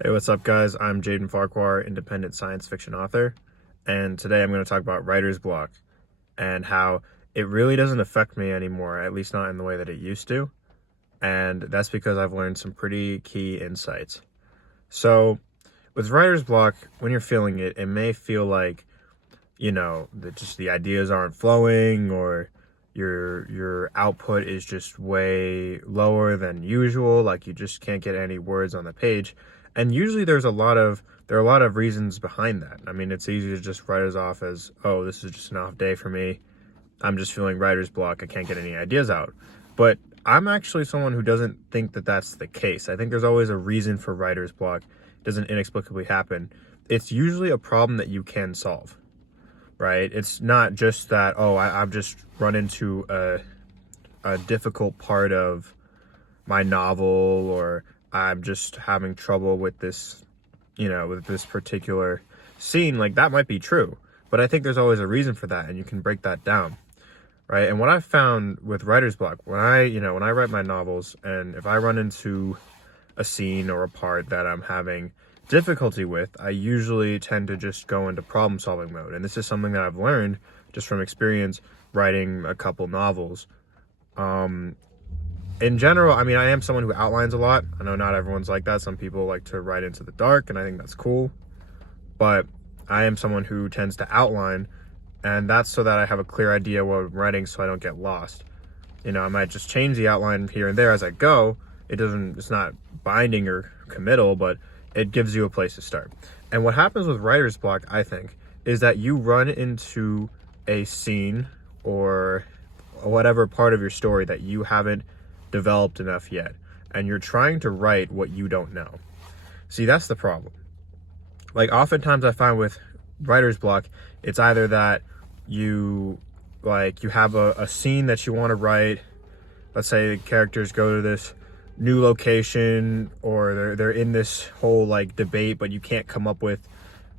Hey, what's up, guys? I'm Jaden Farquhar, independent science fiction author, and today I'm going to talk about writer's block and how it really doesn't affect me anymore, at least not in the way that it used to. And that's because I've learned some pretty key insights. So, with writer's block, when you're feeling it, it may feel like, that just the ideas aren't flowing, or your output is just way lower than usual, like you just can't get any words on the page. And usually there are a lot of reasons behind that. I mean, it's easy to just write it off as, oh, this is just an off day for me. I'm just feeling writer's block. I can't get any ideas out. But I'm actually someone who doesn't think that that's the case. I think there's always a reason for writer's block. It doesn't inexplicably happen. It's usually a problem that you can solve, right? It's not just that, oh, I've just run into a difficult part of my novel, or I'm just having trouble with this, with this particular scene. Like, that might be true, but I think there's always a reason for that, and you can break that down, right? And what I've found with writer's block, when I write my novels, and if I run into a scene or a part that I'm having difficulty with, I usually tend to just go into problem solving mode. And this is something that I've learned just from experience writing a couple novels. In general, I mean, I am someone who outlines a lot. I know not everyone's like that. Some people like to write into the dark, and I think that's cool. But I am someone who tends to outline, and that's so that I have a clear idea what I'm writing so I don't get lost. I might just change the outline here and there as I go. It's not binding or committal, but it gives you a place to start. And what happens with writer's block, I think, is that you run into a scene or whatever part of your story that you haven't developed enough yet, and you're trying to write what you don't know. See, that's the problem. Like, oftentimes I find with writer's block, it's either that you have a scene that you want to write. Let's say the characters go to this new location, or they're in this whole like debate, but you can't come up with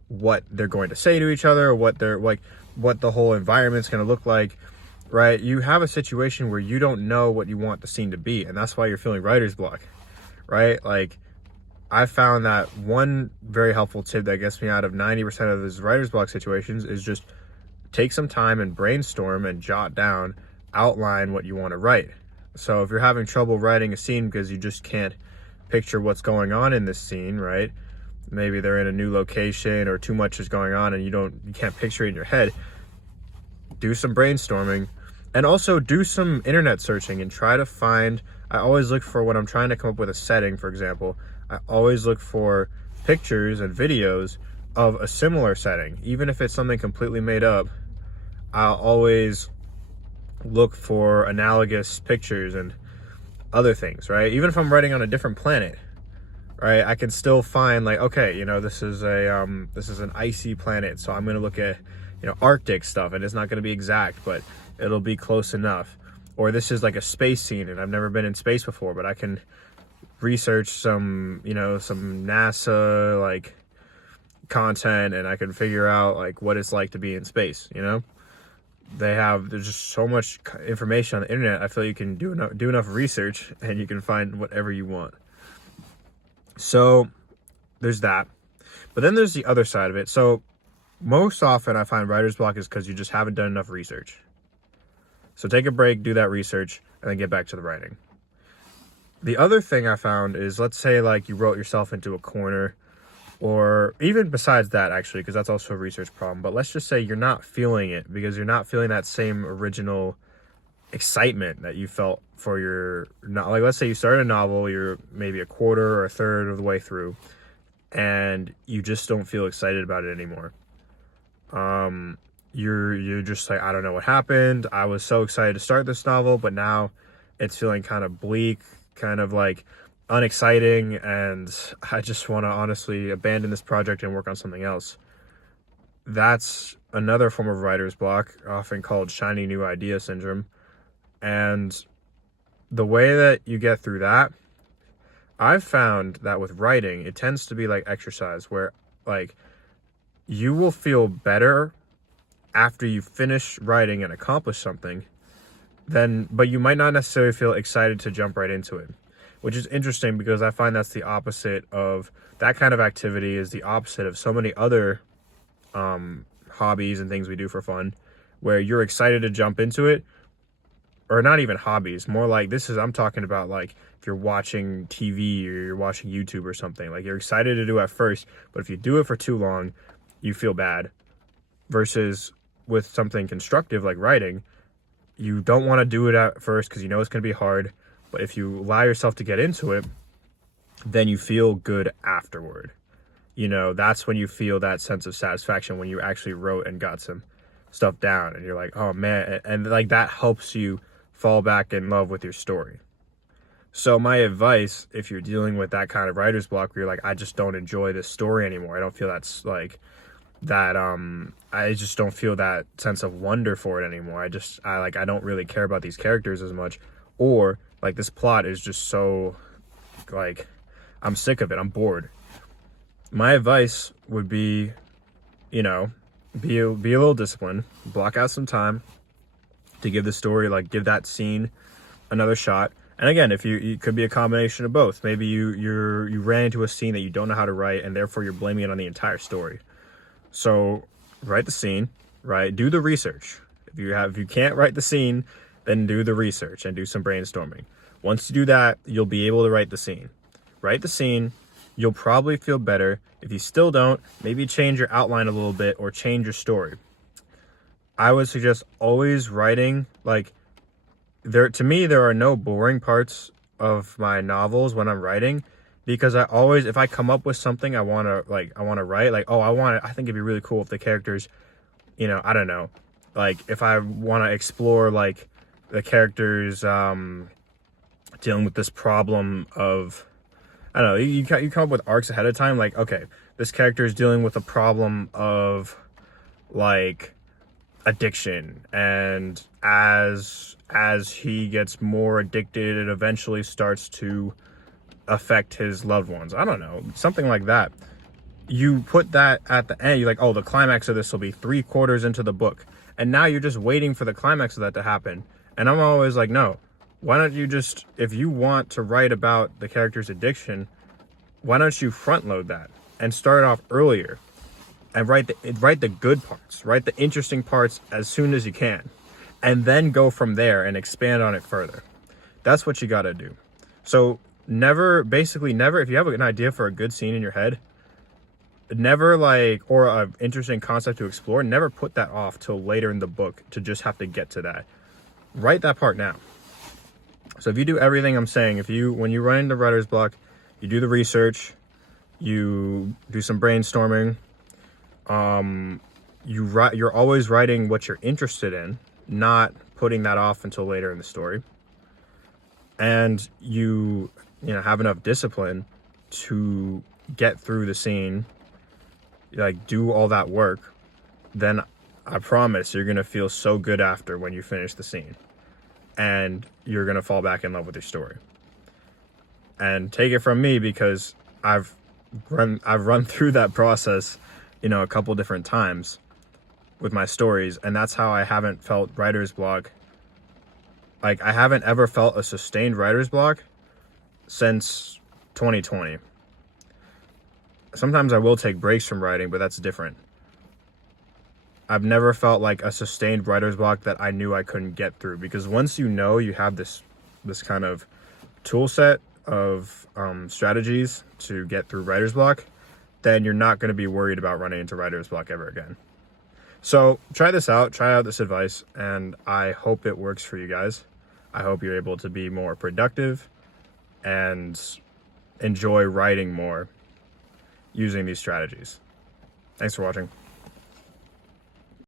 what they're going to say to each other, or what the whole environment's going to look like, right? You have a situation where you don't know what you want the scene to be, and that's why you're feeling writer's block, right? Like, I found that one very helpful tip that gets me out of 90% of these writer's block situations is just take some time and brainstorm and jot down, outline what you want to write. So if you're having trouble writing a scene because you just can't picture what's going on in this scene, right? Maybe they're in a new location, or too much is going on and you can't picture it in your head. Do some brainstorming, and also do some internet searching and try to find. I always look for, when I'm trying to come up with a setting, for example, I always look for pictures and videos of a similar setting. Even if it's something completely made up, I'll always look for analogous pictures and other things, right? Even if I'm writing on a different planet, right, I can still find, like, okay, this is an icy planet, so I'm going to look at, Arctic stuff, and it's not going to be exact, but it'll be close enough. Or this is like a space scene, and I've never been in space before, but I can research some NASA like content, and I can figure out like what it's like to be in space. There's just so much information on the internet. I feel you can do enough research, and you can find whatever you want. So there's that. But then there's the other side of it. So most often I find writer's block is because you just haven't done enough research. So take a break, do that research, and then get back to the writing. The other thing I found is, let's say like you wrote yourself into a corner, or even besides that, actually, because that's also a research problem. But let's just say you're not feeling it because you're not feeling that same original excitement that you felt for like, let's say you started a novel, you're maybe a quarter or a third of the way through, and you just don't feel excited about it anymore. You're just like, I don't know what happened. I was so excited to start this novel, but now it's feeling kind of bleak, kind of like unexciting, and I just want to honestly abandon this project and work on something else. That's another form of writer's block, often called shiny new idea syndrome. And the way that you get through that, I've found that with writing, it tends to be like exercise, where like you will feel better after you finish writing and accomplish something, but you might not necessarily feel excited to jump right into it. which is interesting because I find that's the opposite of that kind of activity is the opposite of so many other hobbies and things we do for fun, where you're excited to jump into it, or not even hobbies, more like I'm talking about like if you're watching TV or you're watching YouTube or something, like you're excited to do at first, but if you do it for too long, you feel bad. Versus with something constructive like writing, you don't want to do it at first because you know it's going to be hard, but if you allow yourself to get into it, then you feel good afterward. That's when you feel that sense of satisfaction when you actually wrote and got some stuff down and you're like, oh man, and like that helps you fall back in love with your story. So my advice, if you're dealing with that kind of writer's block where you're like, I just don't enjoy this story anymore, I don't feel that's like that I just don't feel that sense of wonder for it anymore. I don't really care about these characters as much, or like this plot is just so like I'm sick of it, I'm bored. My advice would be, be a little disciplined, block out some time to give the story, like give that scene another shot. And again, if it could be a combination of both. Maybe you ran into a scene that you don't know how to write and therefore you're blaming it on the entire story. So write the scene, right? Do the research. If you can't write the scene, then do the research and do some brainstorming. Once you do that, you'll be able to write the scene. Write the scene, you'll probably feel better. If you still don't, maybe change your outline a little bit or change your story. I would suggest always writing, like to me there are no boring parts of my novels when I'm writing, because if I come up with something I want to write, like, I think it'd be really cool if the characters, I don't know, like if I want to explore like the characters dealing with this problem of, I don't know, you come up with arcs ahead of time, like, okay, this character is dealing with a problem of like addiction, and as he gets more addicted, it eventually starts to affect his loved ones. I don't know, something like that. You put that at the end, you're like, oh, the climax of this will be 3/4 into the book, and now you're just waiting for the climax of that to happen. And I'm always like, no, why don't you just, if you want to write about the character's addiction, why don't you front load that and start off earlier and write the good parts, write the interesting parts as soon as you can, and then go from there and expand on it further. That's what you got to do. So never, if you have an idea for a good scene in your head, never or an interesting concept to explore, never put that off till later in the book to just have to get to that. Write that part now. So if you do everything I'm saying, when you run into writer's block, you do the research, you do some brainstorming, you're always writing what you're interested in, not putting that off until later in the story, and you have enough discipline to get through the scene, like do all that work, then I promise you're gonna feel so good after when you finish the scene, and you're gonna fall back in love with your story. And take it from me, because I've run through that process, a couple different times with my stories, and that's how I haven't felt writer's block. Like, I haven't ever felt a sustained writer's block since 2020. Sometimes I will take breaks from writing, but that's different. I've never felt like a sustained writer's block that I knew I couldn't get through, because once you have this kind of tool set of strategies to get through writer's block, then you're not going to be worried about running into writer's block ever again. So try this out, try out this advice, and I hope it works for you guys. I hope you're able to be more productive and enjoy writing more using these strategies. Thanks for watching.